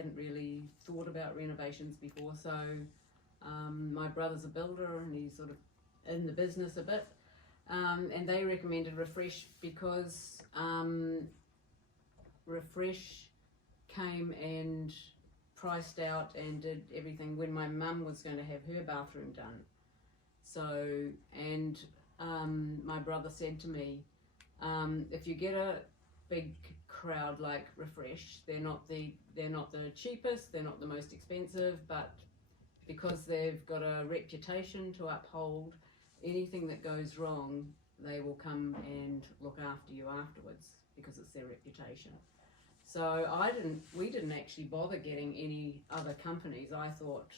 hadn't really thought about renovations before, so my brother's a builder and he's sort of in the business a bit, and they recommended Refresh because Refresh came and priced out and did everything when my mum was going to have her bathroom done. So, and my brother said to me, if you get a big crowd like Refresh, they're not the cheapest, they're not the most expensive, but because they've got a reputation to uphold, anything that goes wrong, they will come and look after you afterwards because it's their reputation. So we didn't actually bother getting any other companies. I thought,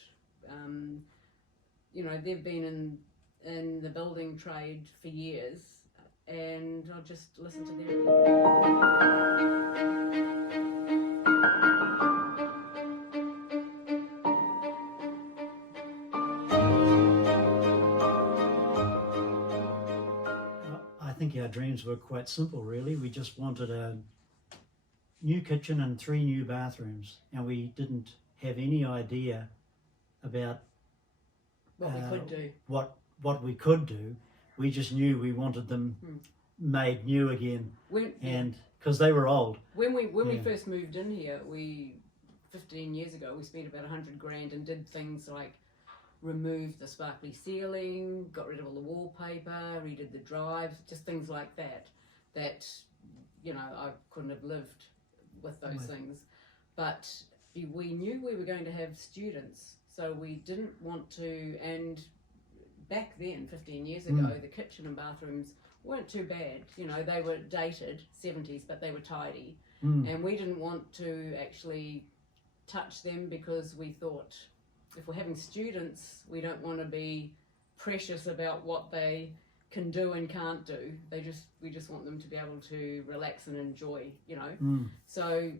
you know, they've been in the building trade for years, and I'll just listen to their I think our dreams were quite simple, really. We just wanted a new kitchen and 3 new bathrooms, and we didn't have any idea about what we could do. What we could do. We just knew we wanted them made new again, and because they were old. When we first moved in here, 15 years ago, we spent about $100,000 and did things like removed the sparkly ceiling, got rid of all the wallpaper, redid the drives, just things like that. That, you know, I couldn't have lived with those things. But we knew we were going to have students, so we didn't want to. And back then, 15 years ago, the kitchen and bathrooms weren't too bad. You know, they were dated 70s, but they were tidy. And we didn't want to actually touch them because we thought, if we're having students, we don't want to be precious about what they can do and can't do. We just want them to be able to relax and enjoy, you know. So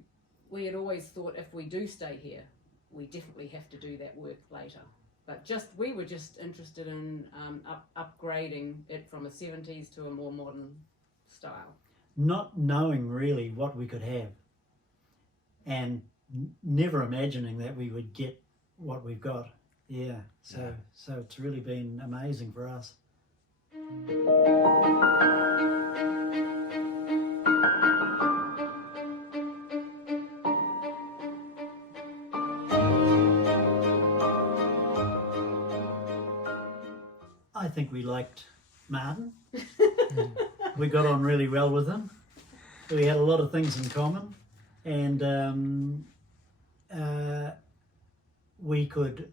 we had always thought, if we do stay here, we definitely have to do that work later. But we were just interested in upgrading it from a 70s to a more modern style. Not knowing really what we could have, and never imagining that we would get what we've got. Yeah, so it's really been amazing for us. I think we liked Martin. We got on really well with him. We had a lot of things in common, and we could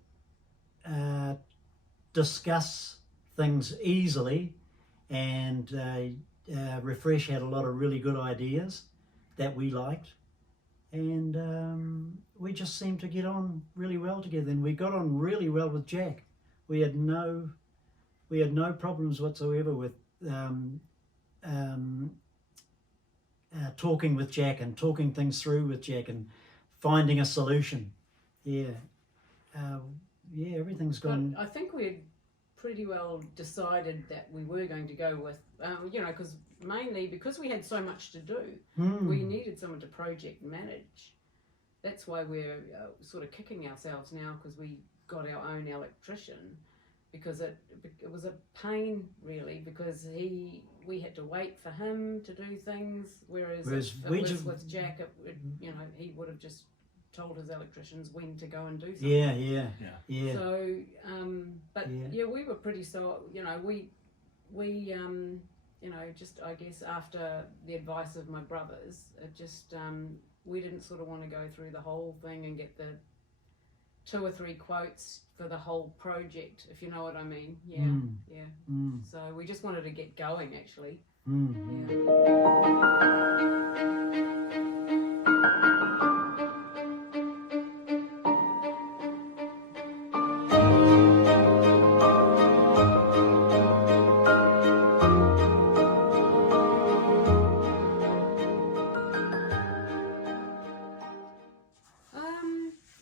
discuss things easily, and Refresh had a lot of really good ideas that we liked, and we just seemed to get on really well together, and we got on really well with Jack. We had no problems whatsoever with talking with Jack and talking things through with Jack and finding a solution. Everything's gone. But I think we'd pretty well decided that we were going to go with, you know, because mainly because we had so much to do, we needed someone to project manage. That's why we're sort of kicking ourselves now, because we got our own electrician, because it was a pain really, because we had to wait for him to do things, whereas if it was with Jack, you know, he would have just told his electricians when to go and do something. Yeah. So, we were pretty you know, we you know, just I guess after the advice of my brothers, it just we didn't sort of want to go through the whole thing and get the 2 or 3 quotes for the whole project, if you know what I mean. So we just wanted to get going, actually.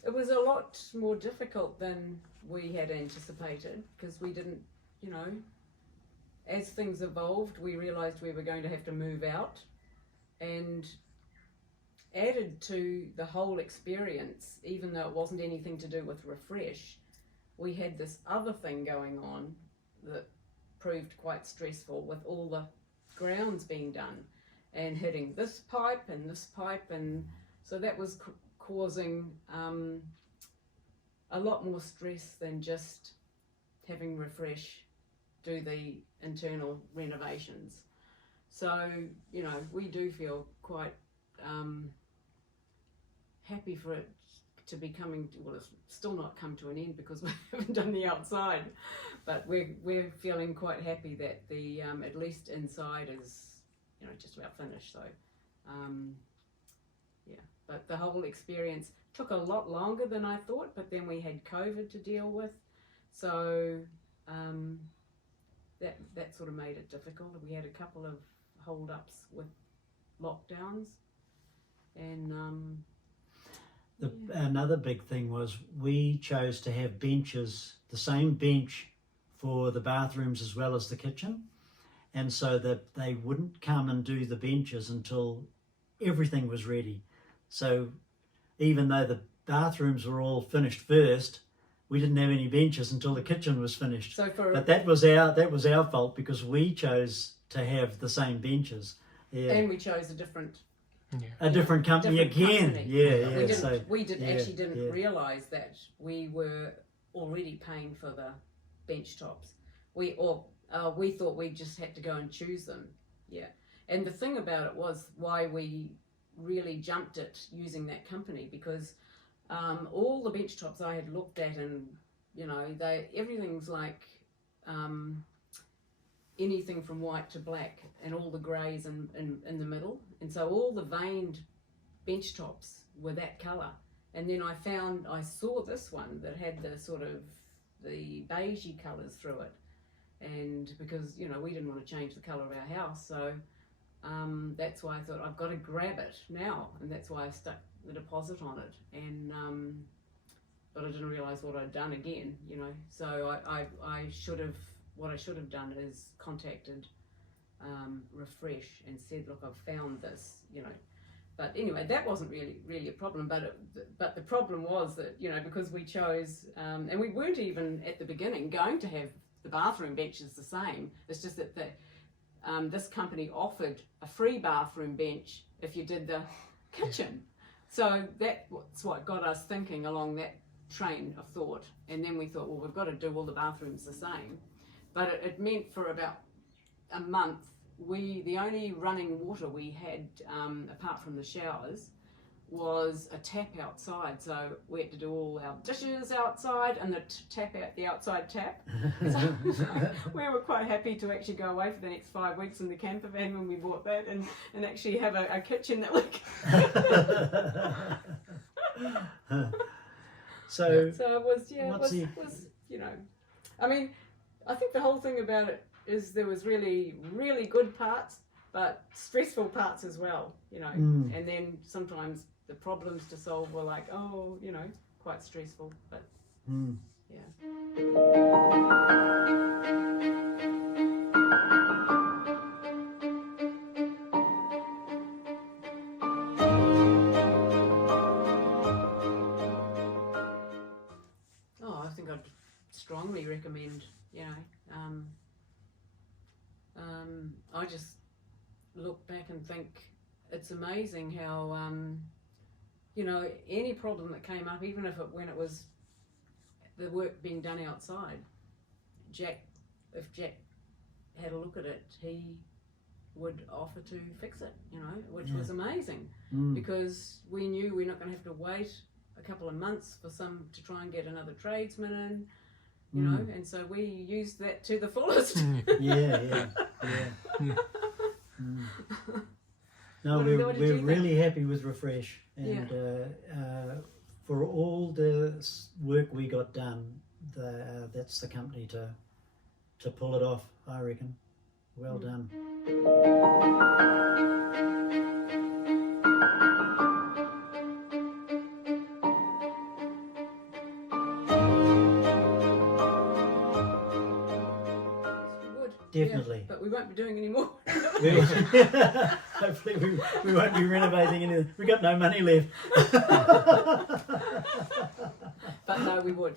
It was a lot more difficult than we had anticipated, because we didn't, you know, as things evolved, we realised we were going to have to move out, and added to the whole experience, even though it wasn't anything to do with Refresh, we had this other thing going on that proved quite stressful, with all the grounds being done and hitting this pipe, and so that was causing a lot more stress than just having Refresh do the internal renovations. So, you know, we do feel quite happy for it to be coming to, well, it's still not come to an end because we haven't done the outside, but we're feeling quite happy that the at least inside is, you know, just about finished. So yeah, but the whole experience took a lot longer than I thought, but then we had COVID to deal with, so that sort of made it difficult. We had a couple of hold-ups with lockdowns, and another big thing was we chose to have benches, the same bench for the bathrooms as well as the kitchen, and so that they wouldn't come and do the benches until everything was ready. So even though the bathrooms were all finished first, we didn't have any benches until the kitchen was finished. So but that was our fault because we chose to have the same benches. Yeah. And we chose a different different company again. Company. Yeah. We didn't realise that we were already paying for the bench tops. We thought we just had to go and choose them. Yeah. And the thing about it was why we really jumped at using that company, because all the bench tops I had looked at, and you know, everything's like anything from white to black, and all the greys in the middle, and so all the veined bench tops were that colour. And then I saw this one that had the sort of the beigey colours through it, and because, you know, we didn't want to change the colour of our house, so that's why I thought I've got to grab it now, and that's why I stuck the deposit on it. And but I didn't realise what I'd done again, you know. So what I should have done is contacted Refresh and said, look, I've found this, you know. But anyway, that wasn't really a problem. But the problem was that, you know, because we chose, and we weren't even at the beginning going to have the bathroom benches the same. It's just that this company offered a free bathroom bench if you did the kitchen. So that's what got us thinking along that train of thought. And then we thought, well, we've got to do all the bathrooms the same. But it meant for about a month, the only running water we had, apart from the showers, was a tap outside. So we had to do all our dishes outside and tap out the outside tap. So we were quite happy to actually go away for the next 5 weeks in the camper van when we bought that, and actually have a kitchen that we So it was, you know, I mean, I think the whole thing about it is there was really, really good parts, but stressful parts as well, you know. And then sometimes the problems to solve were like, oh, you know, quite stressful, but yeah. Oh, I think I'd strongly recommend, you know, I just look back and think it's amazing how, you know, any problem that came up, even when it was the work being done outside, if Jack had a look at it, he would offer to fix it, you know, which was amazing, because we knew we're not going to have to wait a couple of months for to try and get another tradesman in, you know, and so we used that to the fullest. No, we're really happy with Refresh, and for all the work we got done, that's the company to pull it off, I reckon. Well done. definitely. But we won't be doing any more. Hopefully we won't be renovating anything. We've got no money left. But no, we would.